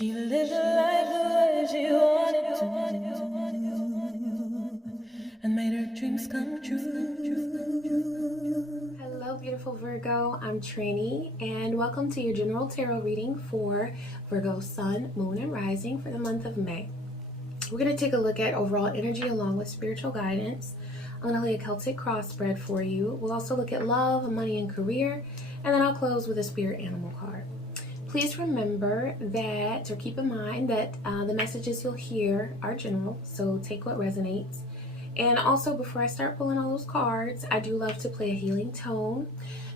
She lived life the way she wanted to and made her dreams come true. Hello, beautiful Virgo. I'm Trini, and welcome to your general tarot reading for Virgo Sun, Moon, and Rising for the month of May. We're going to take a look at overall energy along with spiritual guidance. I'm going to lay a Celtic cross spread for you. We'll also look at love, money, and career, and then I'll close with a spirit animal card. Please remember that, or keep in mind that the messages you'll hear are general, so take what resonates. And also, before I start pulling all those cards, I do love to play a healing tone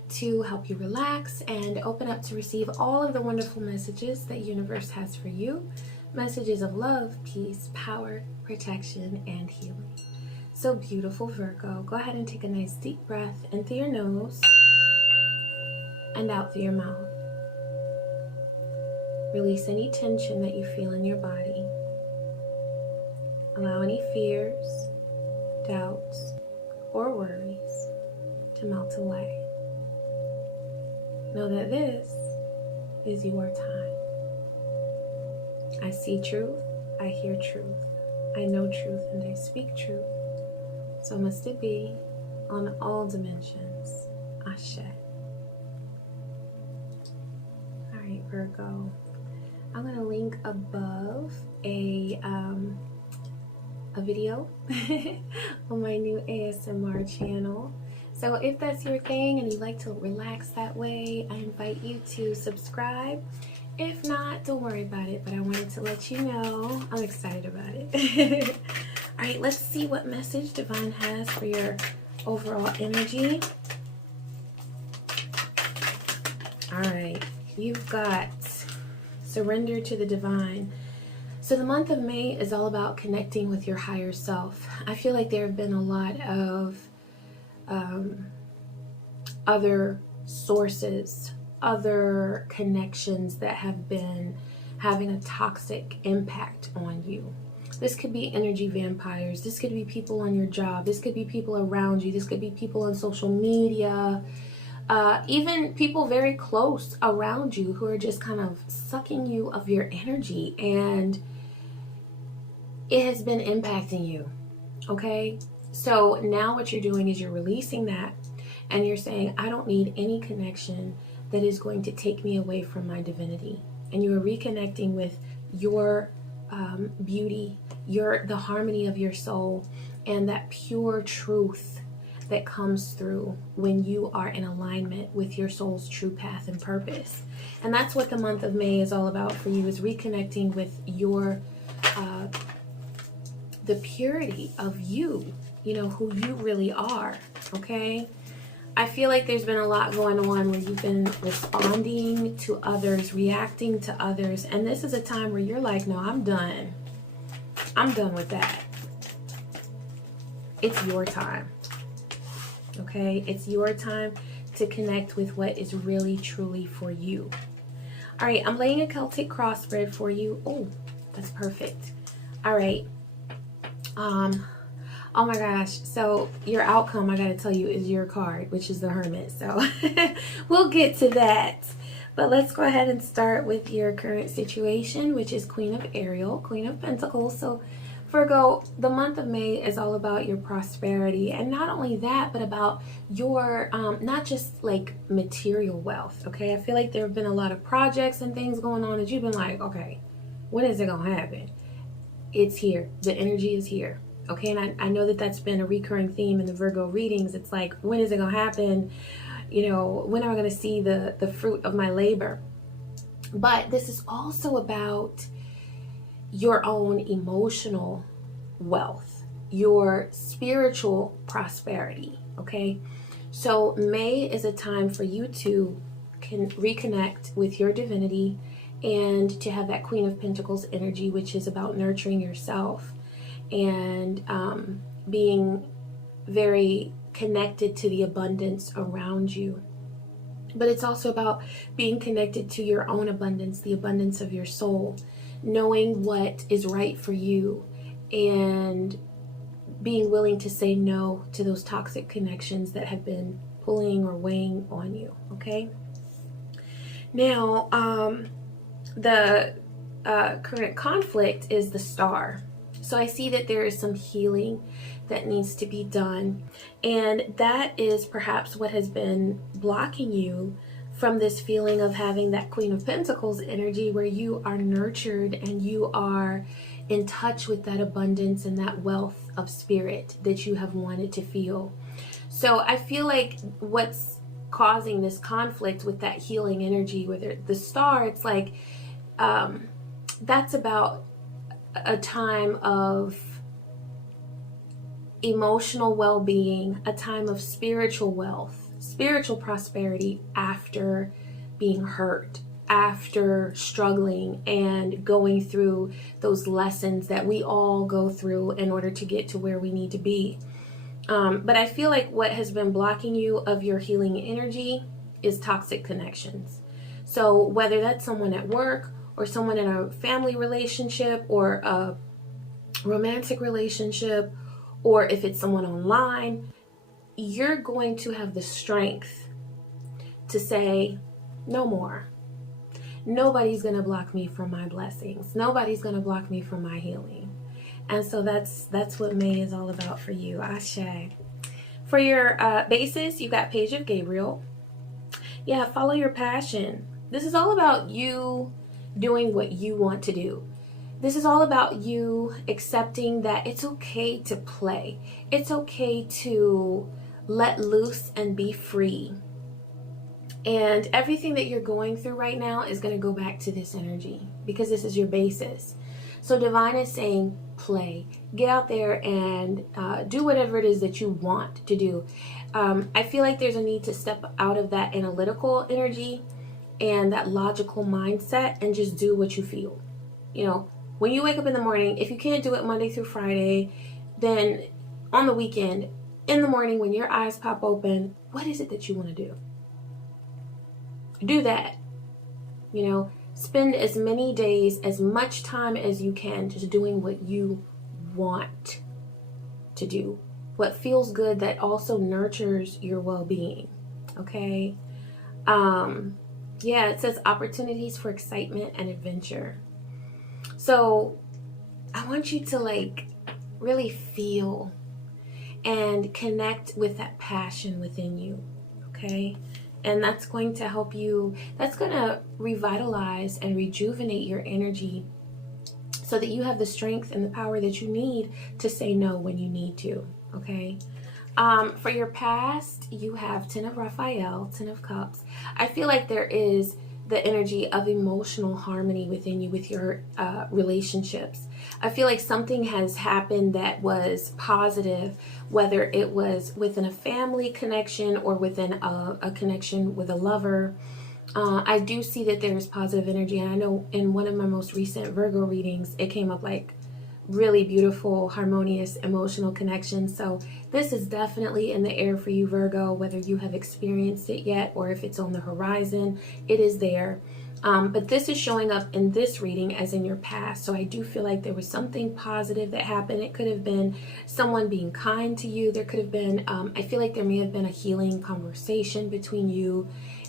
to help you relax and open up to receive all of the wonderful messages that universe has for you. Messages of love, peace, power, protection, and healing. So beautiful Virgo, go ahead and take a nice deep breath in through your nose and out through your mouth. Release any tension that you feel in your body. Allow any fears, doubts, or worries to melt away. Know that this is your time. I see truth, I hear truth, I know truth, and I speak truth. So must it be on all dimensions. Ashe. Alright, Virgo. I'm going to link above a video on my new ASMR channel. So if that's your thing and you like to relax that way, I invite you to subscribe. If not, don't worry about it, but I wanted to let you know I'm excited about it. All right, let's see what message Divine has for your overall energy. All right, you've got surrender to the divine. So the month of May is all about connecting with your higher self. I feel like there have been a lot of other sources, other connections that have been having a toxic impact on you. This could be energy vampires. This could be people on your job. This could be people around you. This could be people on social media. Even people very close around you who are just kind of sucking you of your energy, and it has been impacting you. Okay, so now what you're doing is you're releasing that, and you're saying, I don't need any connection that is going to take me away from my divinity. And you are reconnecting with your beauty, the harmony of your soul, and that pure truth that comes through when you are in alignment with your soul's true path and purpose. And that's what the month of May is all about for you, is reconnecting with your the purity of you, who you really are. Okay, I feel like there's been a lot going on where you've been responding to others, reacting to others, and this is a time where you're like, no, I'm done with that. It's your time. Okay, it's your time to connect with what is really truly for you. All right, I'm laying a Celtic cross spread for you. Oh, that's perfect. All right. Oh my gosh. So your outcome, I gotta tell you, is your card, which is the Hermit. So we'll get to that. But let's go ahead and start with your current situation, which is Queen of Ariel, Queen of Pentacles. So Virgo, the month of May is all about your prosperity, and not only that, but about your not just like material wealth. Okay, I feel like there have been a lot of projects and things going on that you've been like, okay, when is it gonna happen? It's here. The energy is here. Okay, and I know that that's been a recurring theme in the Virgo readings. It's like, when is it gonna happen? When am I gonna see the fruit of my labor? But this is also about your own emotional wealth, your spiritual prosperity. Okay, so May is a time for you to reconnect with your divinity and to have that Queen of Pentacles energy, which is about nurturing yourself and being very connected to the abundance around you. But it's also about being connected to your own abundance, the abundance of your soul, knowing what is right for you, and being willing to say no to those toxic connections that have been pulling or weighing on you. Okay, now the current conflict is the Star. So I see that there is some healing that needs to be done. And that is perhaps what has been blocking you from this feeling of having that Queen of Pentacles energy, where you are nurtured and you are in touch with that abundance and that wealth of spirit that you have wanted to feel. So I feel like what's causing this conflict with that healing energy, whether the Star, it's like that's about a time of emotional well-being, a time of spiritual wealth, spiritual prosperity after being hurt, after struggling and going through those lessons that we all go through in order to get to where we need to be. But I feel like what has been blocking you of your healing energy is toxic connections. So whether that's someone at work or someone in a family relationship or a romantic relationship, or if it's someone online, you're going to have the strength to say, no more. Nobody's going to block me from my blessings. Nobody's going to block me from my healing. And so that's what May is all about for you. Ashe. For your bases, you got Page of Gabriel. Yeah, follow your passion. This is all about you doing what you want to do. This is all about you accepting that it's okay to play. It's okay to let loose and be free. And everything that you're going through right now is going to go back to this energy because this is your basis. So Divine is saying, play. Get out there and do whatever it is that you want to do. I feel like there's a need to step out of that analytical energy and that logical mindset and just do what you feel. You know, when you wake up in the morning, if you can't do it Monday through Friday, then on the weekend, in the morning when your eyes pop open, what is it that you want to do? Do that. You know, spend as many days, as much time as you can just doing what you want to do. What feels good that also nurtures your well-being. Okay? Yeah, it says opportunities for excitement and adventure. So I want you to like really feel and connect with that passion within you, okay? And that's going to help you, that's going to revitalize and rejuvenate your energy so that you have the strength and the power that you need to say no when you need to, okay? For your past, you have 10 of Raphael, 10 of Cups. I feel like there is the energy of emotional harmony within you with your relationships. I feel like something has happened that was positive, whether it was within a family connection or within a connection with a lover. I do see that there's positive energy, and I know in one of my most recent Virgo readings, it came up like really beautiful, harmonious, emotional connections. So this is definitely in the air for you, Virgo, whether you have experienced it yet or if it's on the horizon, it is there. But this is showing up in this reading as in your past. So I do feel like there was something positive that happened. It could have been someone being kind to you. There could have been, I feel like there may have been a healing conversation between you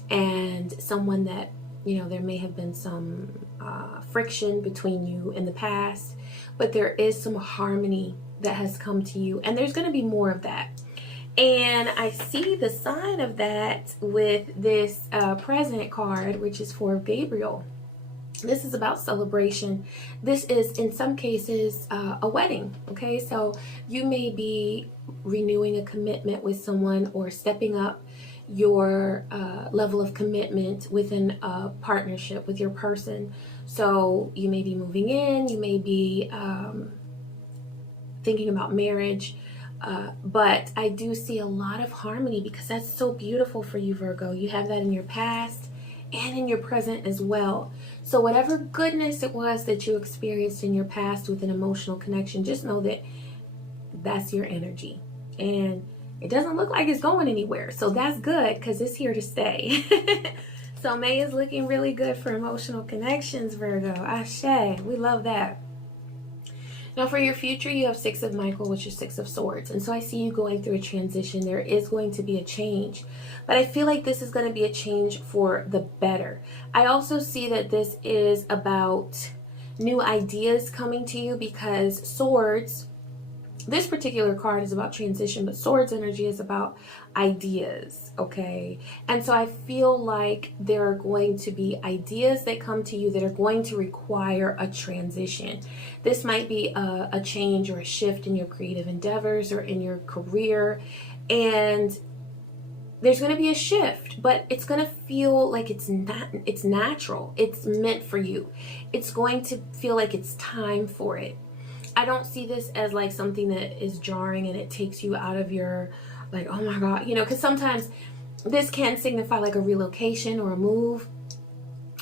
and someone that, you know, there may have been some friction between you in the past. But there is some harmony that has come to you. And there's going to be more of that. And I see the sign of that with this present card, which is for Gabriel. This is about celebration. This is, in some cases, a wedding. Okay, so you may be renewing a commitment with someone or stepping up your level of commitment within a partnership with your person. So you may be moving in, you may be thinking about marriage, but I do see a lot of harmony because that's so beautiful for you, Virgo. You have that in your past and in your present as well. So whatever goodness it was that you experienced in your past with an emotional connection, just know that that's your energy. And it doesn't look like it's going anywhere. So that's good because it's here to stay. So May is looking really good for emotional connections, Virgo. Ashe. We love that. Now for your future, you have 6 of Michael, which is 6 of Swords. And so I see you going through a transition. There is going to be a change. But I feel like this is going to be a change for the better. I also see that this is about new ideas coming to you, because swords, this particular card is about transition, but swords energy is about ideas, okay? And so I feel like there are going to be ideas that come to you that are going to require a transition. This might be a change or a shift in your creative endeavors or in your career, and there's going to be a shift, but it's going to feel like it's natural. It's meant for you. It's going to feel like it's time for it. I don't see this as like something that is jarring and it takes you out of your, like, oh my God, you know, because sometimes this can signify like a relocation or a move.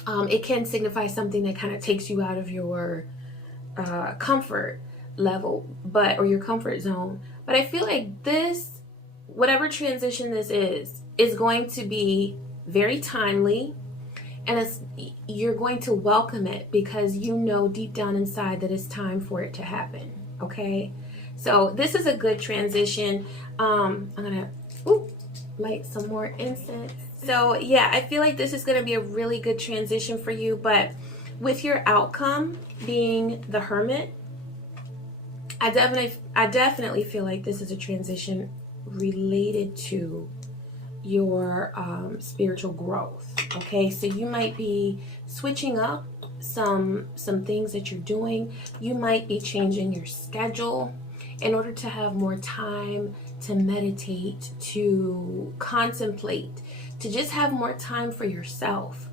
It can signify something that kind of takes you out of your comfort level, or your comfort zone. But I feel like this, whatever transition this is going to be very timely. And you're going to welcome it because you know deep down inside that it's time for it to happen, okay? So this is a good transition. I'm going to light some more incense. So yeah, I feel like this is going to be a really good transition for you. But with your outcome being the Hermit, I definitely feel like this is a transition related to your spiritual growth, okay? So you might be switching up some things that you're doing. You might be changing your schedule in order to have more time to meditate, to contemplate, to just have more time for yourself.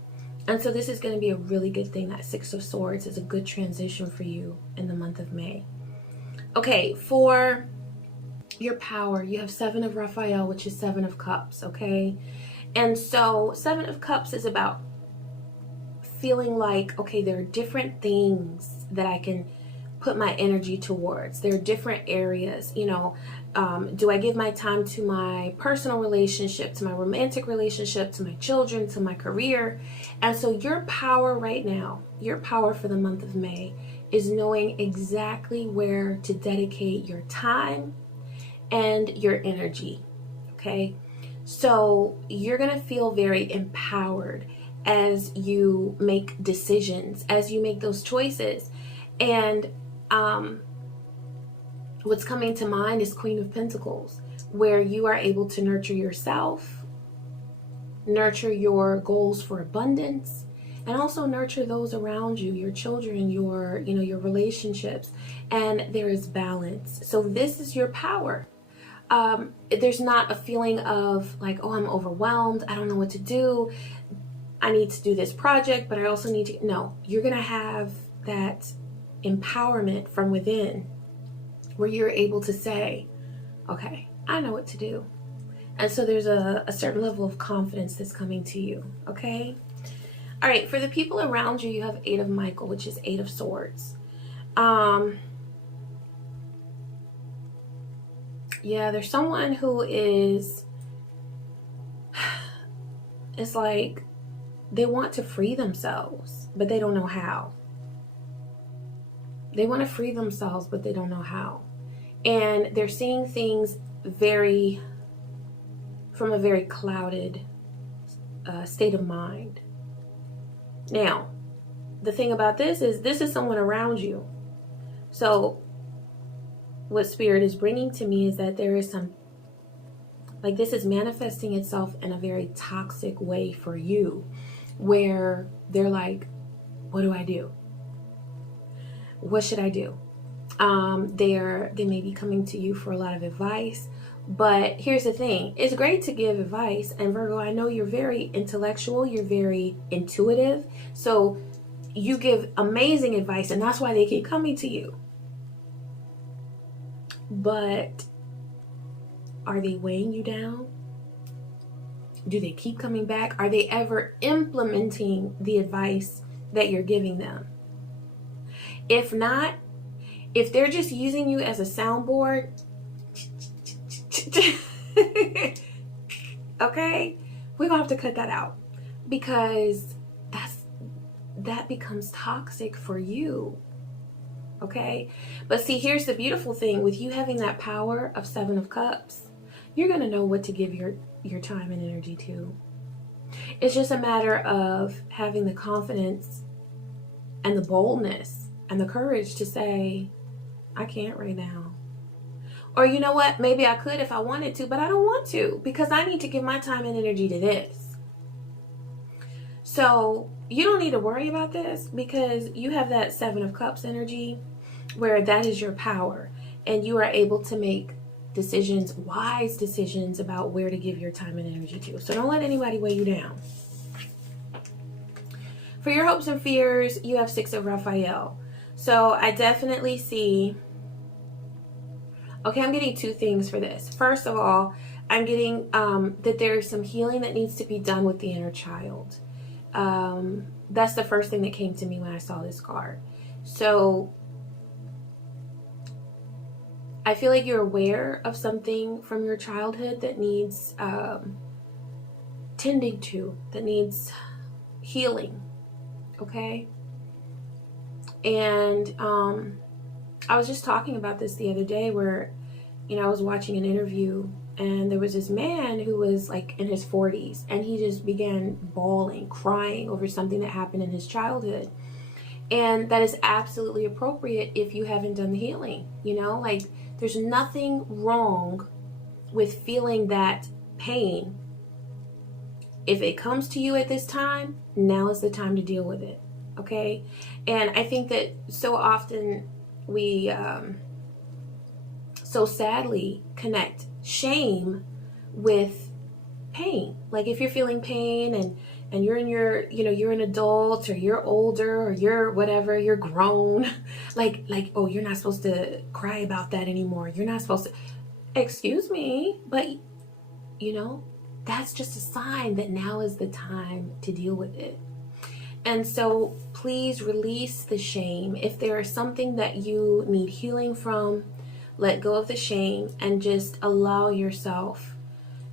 And so this is going to be a really good thing. That Six of Swords is a good transition for you in the month of May. Okay, for your power, you have Seven of Raphael, which is Seven of Cups, okay? And so Seven of Cups is about feeling like, okay, there are different things that I can put my energy towards. There are different areas, you know. Do I give my time to my personal relationship, to my romantic relationship, to my children, to my career? And so your power right now, your power for the month of May, is knowing exactly where to dedicate your time and your energy, okay? So you're gonna feel very empowered as you make decisions, as you make those choices. And what's coming to mind is Queen of Pentacles, where you are able to nurture yourself, nurture your goals for abundance, and also nurture those around you, your children, your relationships, and there is balance. So this is your power. There's not a feeling of like, oh, I'm overwhelmed, I don't know what to do, I need to do this project, but I also need to, no, you're gonna have that empowerment from within where you're able to say, okay, I know what to do. And so there's a certain level of confidence that's coming to you, okay? All right, for the people around you, you have Eight of Michael, which is Eight of Swords. Yeah, there's someone who is, it's like they want to free themselves, but they don't know how. They want to free themselves, but they don't know how. And they're seeing things from a very clouded state of mind. Now, the thing about this is someone around you. So what Spirit is bringing to me is that there is some, like, this is manifesting itself in a very toxic way for you, where they're like, what do I do? What should I do? They may be coming to you for a lot of advice, but here's the thing. It's great to give advice, and Virgo, I know you're very intellectual, you're very intuitive, so you give amazing advice, and that's why they keep coming to you. But are they weighing you down? Do they keep coming back? Are they ever implementing the advice that you're giving them? If not, if they're just using you as a soundboard, okay, we're gonna have to cut that out, because that becomes toxic for you. Okay, but see, here's the beautiful thing with you having that power of Seven of Cups. You're gonna know what to give your time and energy to. It's just a matter of having the confidence and the boldness and the courage to say, I can't right now. Or you know what, maybe I could if I wanted to, but I don't want to because I need to give my time and energy to this. So you don't need to worry about this because you have that Seven of Cups energy where that is your power and you are able to make decisions, wise decisions about where to give your time and energy to. So don't let anybody weigh you down. For your hopes and fears, you have Six of Raphael. So I definitely see, okay, I'm getting two things for this. First of all, I'm getting that there is some healing that needs to be done with the inner child. That's the first thing that came to me when I saw this card. So I feel like you're aware of something from your childhood that needs tending to, that needs healing, okay? And I was just talking about this the other day where, you know, I was watching an interview and there was this man who was like in his 40s and he just began bawling, crying over something that happened in his childhood. And that is absolutely appropriate if you haven't done the healing, you know, like there's nothing wrong with feeling that pain. If it comes to you at this time, now is the time to deal with it, okay? And I think that so often we so sadly connect shame with pain. Like if you're feeling pain and you're in your, you know, you're an adult or you're older or you're whatever, you're grown, like, oh, you're not supposed to cry about that anymore. You're not supposed to, excuse me, but you know, that's just a sign that now is the time to deal with it. And so please release the shame. If there is something that you need healing from, let go of the shame and just allow yourself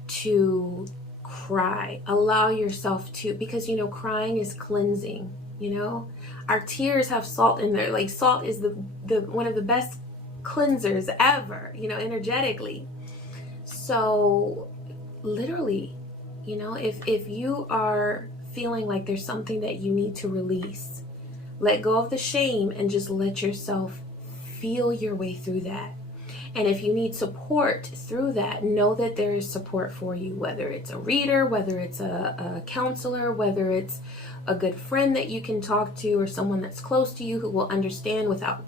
to cry. Allow yourself to, because, you know, crying is cleansing, you know. Our tears have salt in there. Like salt is the one of the best cleansers ever, you know, energetically. So literally, you know, if you are feeling like there's something that you need to release, let go of the shame and just let yourself feel your way through that. And if you need support through that, know that there is support for you, whether it's a reader, whether it's a counselor, whether it's a good friend that you can talk to or someone that's close to you who will understand without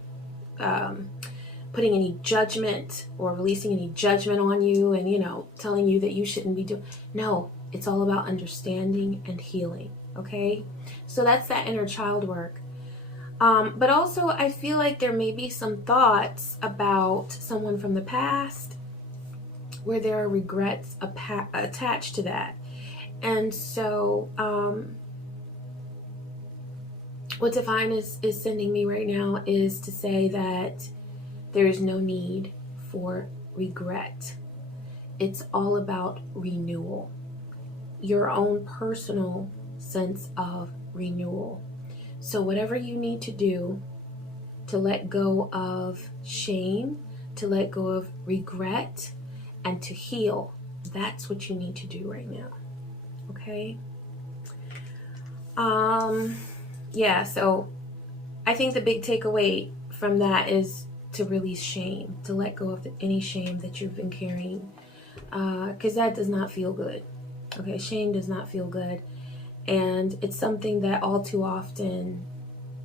putting any judgment or releasing any judgment on you and, you know, telling you that you shouldn't be doing. No, it's all about understanding and healing, okay? So that's that inner child work. But also I feel like there may be some thoughts about someone from the past where there are regrets attached to that. And so what Divine is sending me right now is to say that there is no need for regret. It's all about renewal, your own personal sense of renewal. So whatever you need to do to let go of shame, to let go of regret, and to heal, that's what you need to do right now, okay? Yeah, so I think the big takeaway from that is to release shame, to let go of any shame that you've been carrying, because that does not feel good, okay? Shame does not feel good. And it's something that all too often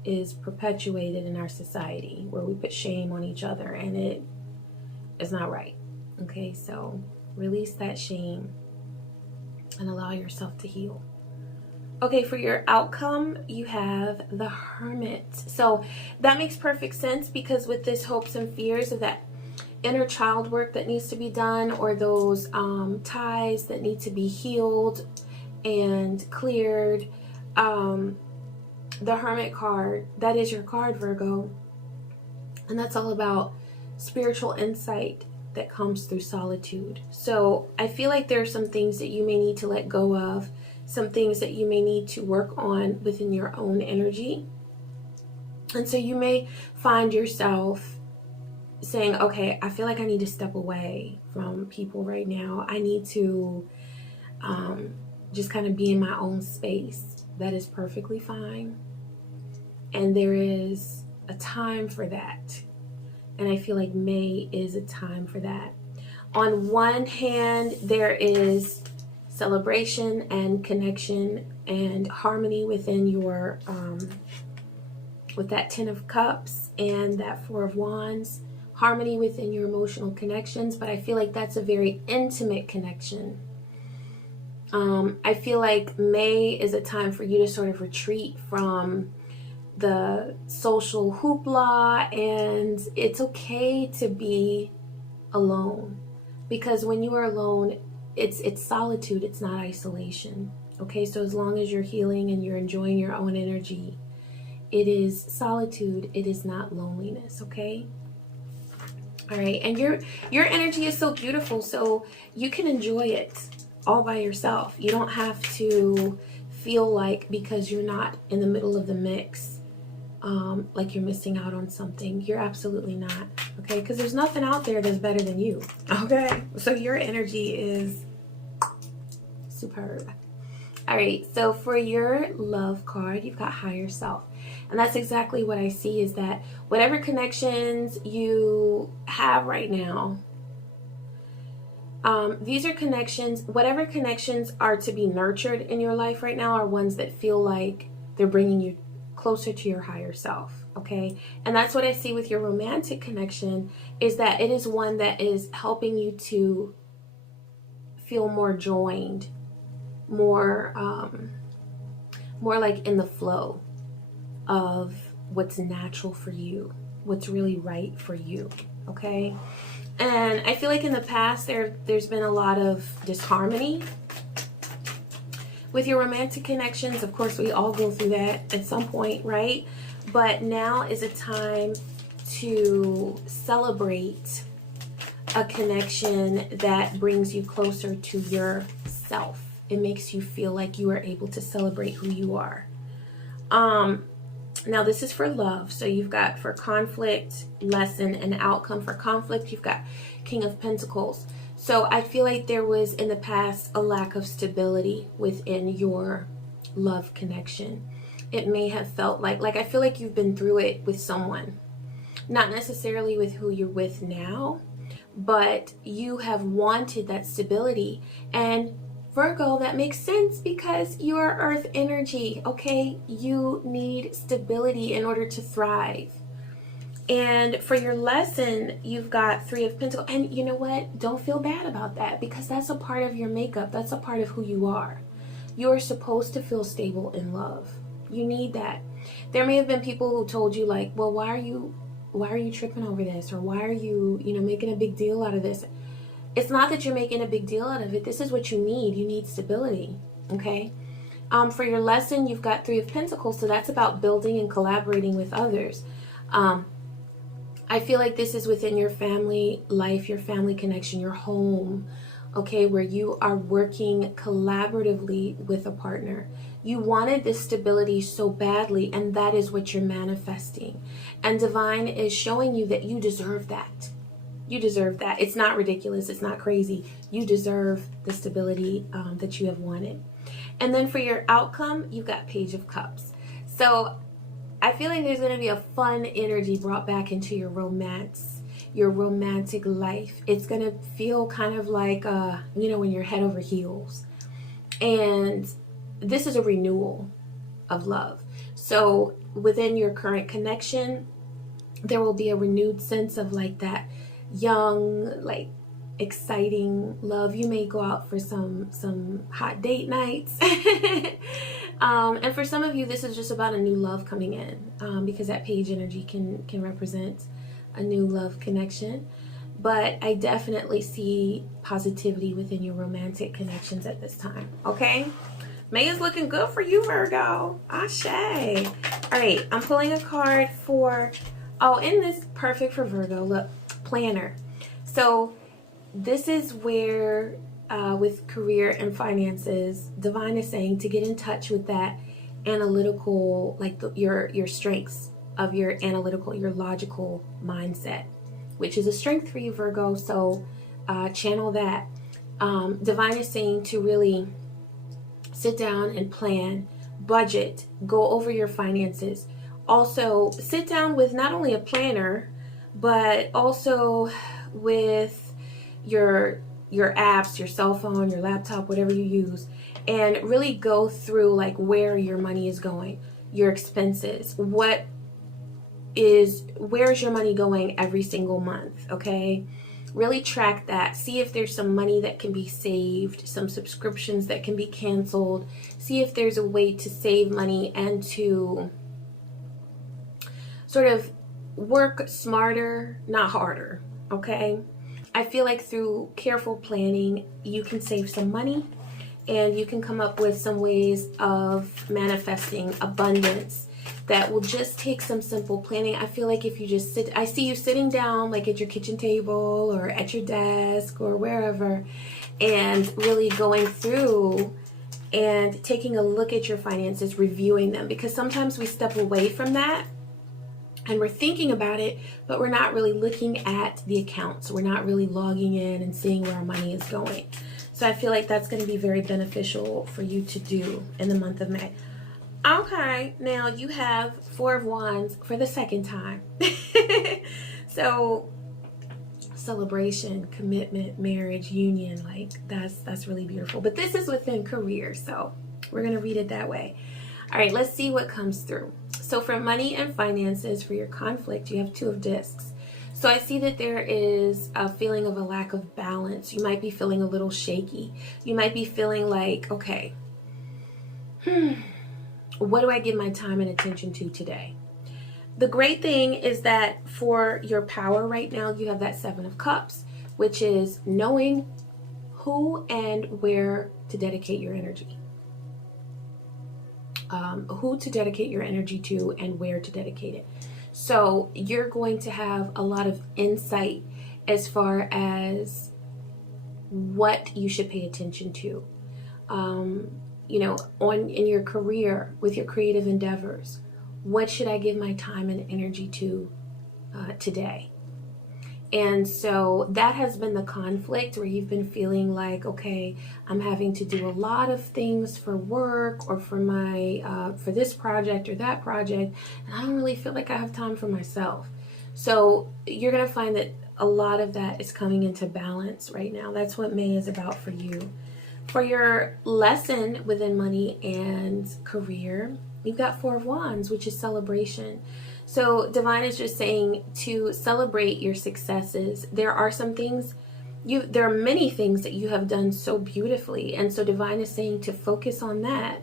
is perpetuated in our society where we put shame on each other and it is not right. Okay, so release that shame and allow yourself to heal. Okay, for your outcome, you have the Hermit. So that makes perfect sense because with this hopes and fears of that inner child work that needs to be done or those ties that need to be healed and cleared, the Hermit card, that is your card, Virgo, and that's all about spiritual insight that comes through solitude. So I feel like there are some things that you may need to let go of, some things that you may need to work on within your own energy. And so you may find yourself saying, okay, I feel like I need to step away from people right now. I need to just kind of be in my own space. That is perfectly fine. And there is a time for that. And I feel like May is a time for that. On one hand, there is celebration and connection and harmony within your, with that 10 of Cups and that 4 of Wands, harmony within your emotional connections. But I feel like that's a very intimate connection. I feel like May is a time for you to sort of retreat from the social hoopla, and it's okay to be alone, because when you are alone, it's solitude, it's not isolation. Okay, so as long as you're healing and you're enjoying your own energy, it is solitude, it is not loneliness. Okay, all right, and your energy is so beautiful, so you can enjoy it all by yourself. You don't have to feel like because you're not in the middle of the mix, like you're missing out on something. You're absolutely not. Okay, because there's nothing out there that's better than you. Okay, so your energy is superb. All right, so for your love card, you've got higher self. And that's exactly what I see, is that whatever connections you have right now, these are connections, whatever connections are to be nurtured in your life right now are ones that feel like they're bringing you closer to your higher self. Okay, and that's what I see with your romantic connection, is that it is one that is helping you to feel more joined, more like in the flow of what's natural for you, what's really right for you. Okay, and I feel like in the past there's been a lot of disharmony with your romantic connections. Of course, we all go through that at some point, right? But now is a time to celebrate a connection that brings you closer to yourself. It makes you feel like you are able to celebrate who you are. Now this is for love. So you've got, for conflict, lesson, and outcome. For conflict, you've got King of Pentacles. So I feel like there was in the past a lack of stability within your love connection. It may have felt like I feel like you've been through it with someone, not necessarily with who you're with now, but you have wanted that stability. And Virgo, that makes sense because you are earth energy. Okay, you need stability in order to thrive. And for your lesson, you've got 3 of Pentacles. And you know what? Don't feel bad about that, because that's a part of your makeup. That's a part of who you are. You are supposed to feel stable in love. You need that. There may have been people who told you like, well, why are you tripping over this? Or why are you, making a big deal out of this? It's not that you're making a big deal out of it. This is what you need. You need stability. Okay. For your lesson, you've got 3 of Pentacles. So that's about building and collaborating with others. I feel like this is within your family life, your family connection, your home, okay, where you are working collaboratively with a partner. You wanted this stability so badly, and that is what you're manifesting. And Divine is showing you that you deserve that. You deserve that. It's not ridiculous. It's not crazy. You deserve the stability that you have wanted. And then for your outcome, you've got Page of Cups. So I feel like there's going to be a fun energy brought back into your romance, your romantic life. It's going to feel kind of like, when you're head over heels. And this is a renewal of love. So within your current connection, there will be a renewed sense of like that young, like exciting love. You may go out for some hot date nights. And for some of you, this is just about a new love coming in, because that page energy can represent a new love connection. But I definitely see positivity within your romantic connections at this time. Okay, May is looking good for you, Virgo. Ashe. All right, I'm pulling a card for, in this, perfect for Virgo, look, planner. So this is where with career and finances, Divine is saying to get in touch with that analytical, like your strengths of your analytical, your logical mindset, which is a strength for you, Virgo. So channel that. Divine is saying to really sit down and plan, budget, go over your finances. also sit down with not only a planner, but also with your apps, your cell phone, your laptop, whatever you use, and really go through like where your money is going, your expenses, where's your money going every single month, okay? Really track that. See if there's some money that can be saved, some subscriptions that can be canceled. See if there's a way to save money and to sort of work smarter, not harder, okay? I feel like through careful planning, you can save some money and you can come up with some ways of manifesting abundance that will just take some simple planning. I feel like if you just sit, I see you sitting down like at your kitchen table or at your desk or wherever, and really going through and taking a look at your finances, reviewing them, because sometimes we step away from that and we're thinking about it, but we're not really looking at the accounts. We're not really logging in and seeing where our money is going. So I feel like that's going to be very beneficial for you to do in the month of May. Okay, now you have Four of Wands for the second time. So celebration, commitment, marriage, union, like that's really beautiful. But this is within career, so we're going to read it that way. All right, let's see what comes through. So for money and finances, for your conflict, you have Two of Discs. So I see that there is a feeling of a lack of balance. You might be feeling a little shaky. You might be feeling like, okay, what do I give my time and attention to today? The great thing is that for your power right now, you have that Seven of Cups, which is knowing who and where to dedicate your energy. Who to dedicate your energy to and where to dedicate it. So you're going to have a lot of insight as far as what you should pay attention to. You know, in your career, with your creative endeavors, what should I give my time and energy to today? And so that has been the conflict where you've been feeling like, okay, I'm having to do a lot of things for work or for my for this project or that project, and I don't really feel like I have time for myself. So you're going to find that a lot of that is coming into balance right now. That's what May is about for you. For your lesson within money and career, you've got Four of Wands, which is celebration. So Divine is just saying to celebrate your successes. There are some things, there are many things that you have done so beautifully. And so Divine is saying to focus on that.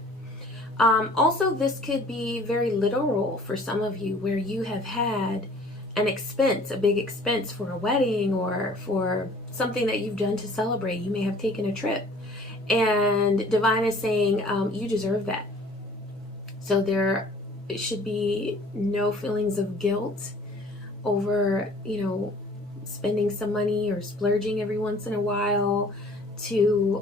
Also, this could be very literal for some of you, where you have had an expense, a big expense for a wedding or for something that you've done to celebrate. You may have taken a trip. And Divine is saying you deserve that. So there should be no feelings of guilt over, you know, spending some money or splurging every once in a while to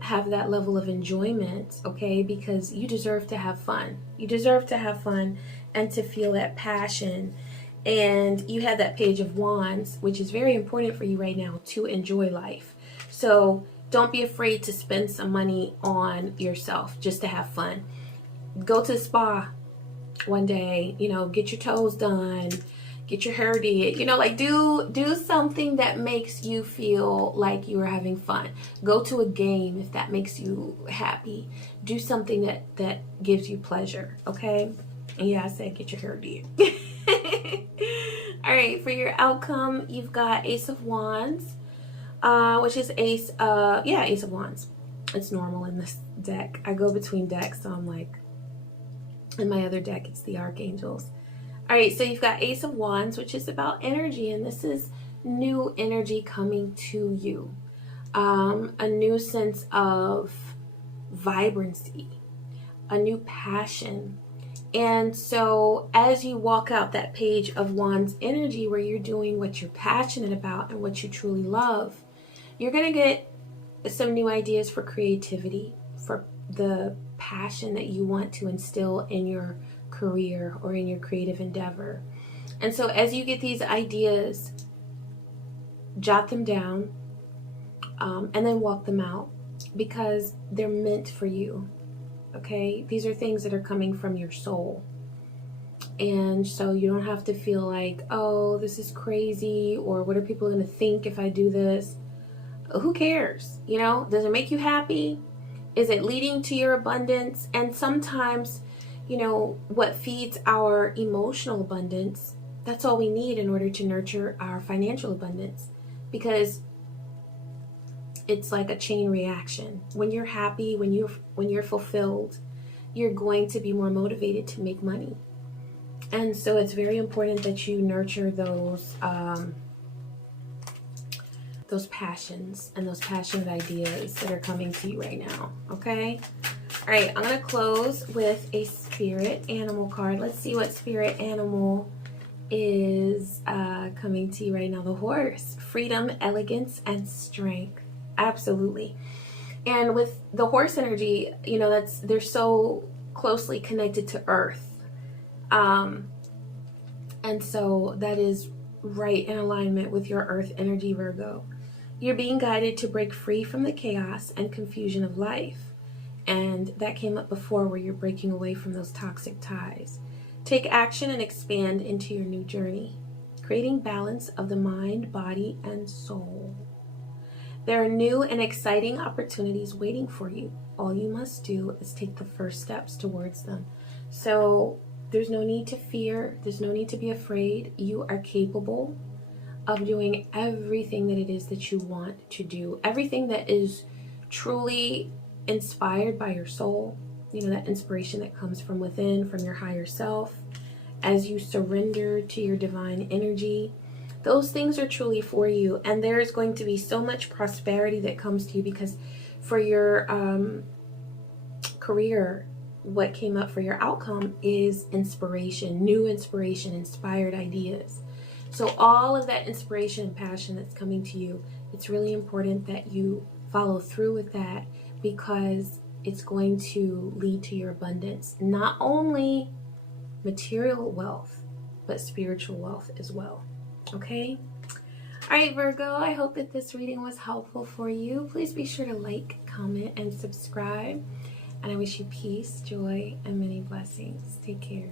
have that level of enjoyment, okay? Because you deserve to have fun. You deserve to have fun and to feel that passion. And you have that Page of Wands, which is very important for you right now to enjoy life. So don't be afraid to spend some money on yourself just to have fun. Go to the spa one day, you know, get your toes done, get your hair did, you know, like do something that makes you feel like you are having fun. Go to a game if that makes you happy. Do something that gives you pleasure, okay? And yeah, I said get your hair did. All right, for your outcome, you've got Ace of Wands, which is Ace of Wands. It's normal in this deck. I go between decks, so I'm like, in my other deck, it's the Archangels. All right, so you've got Ace of Wands, which is about energy, and this is new energy coming to you. A new sense of vibrancy, a new passion. And so as you walk out that Page of Wands energy where you're doing what you're passionate about and what you truly love, you're going to get some new ideas for creativity, for the passion that you want to instill in your career or in your creative endeavor. And so as you get these ideas, jot them down and then walk them out, because they're meant for you. Okay, these are things that are coming from your soul. And so you don't have to feel like, oh, this is crazy, or what are people going to think if I do this? Who cares? You know, does it make you happy? Is it leading to your abundance? And sometimes, you know, what feeds our emotional abundance, that's all we need in order to nurture our financial abundance, because it's like a chain reaction. When you're happy, when you're fulfilled, you're going to be more motivated to make money. And so it's very important that you nurture those passions and those passionate ideas that are coming to you right now. Okay. All right. I'm going to close with a spirit animal card. Let's see what spirit animal is coming to you right now. The horse. Freedom, elegance, and strength. Absolutely. And with the horse energy, you know, they're so closely connected to earth. And so that is right in alignment with your earth energy, Virgo. You're being guided to break free from the chaos and confusion of life. And that came up before, where you're breaking away from those toxic ties. Take action and expand into your new journey, creating balance of the mind, body, and soul. There are new and exciting opportunities waiting for you. All you must do is take the first steps towards them. So there's no need to fear. There's no need to be afraid. You are capable of doing everything that it is that you want to do. Everything that is truly inspired by your soul. You know, that inspiration that comes from within, from your higher self. As you surrender to your divine energy, those things are truly for you. And there is going to be so much prosperity that comes to you, because for your career, what came up for your outcome is inspiration, new inspiration, inspired ideas. So all of that inspiration and passion that's coming to you, it's really important that you follow through with that, because it's going to lead to your abundance. Not only material wealth, but spiritual wealth as well. Okay? All right, Virgo, I hope that this reading was helpful for you. Please be sure to like, comment, and subscribe. And I wish you peace, joy, and many blessings. Take care.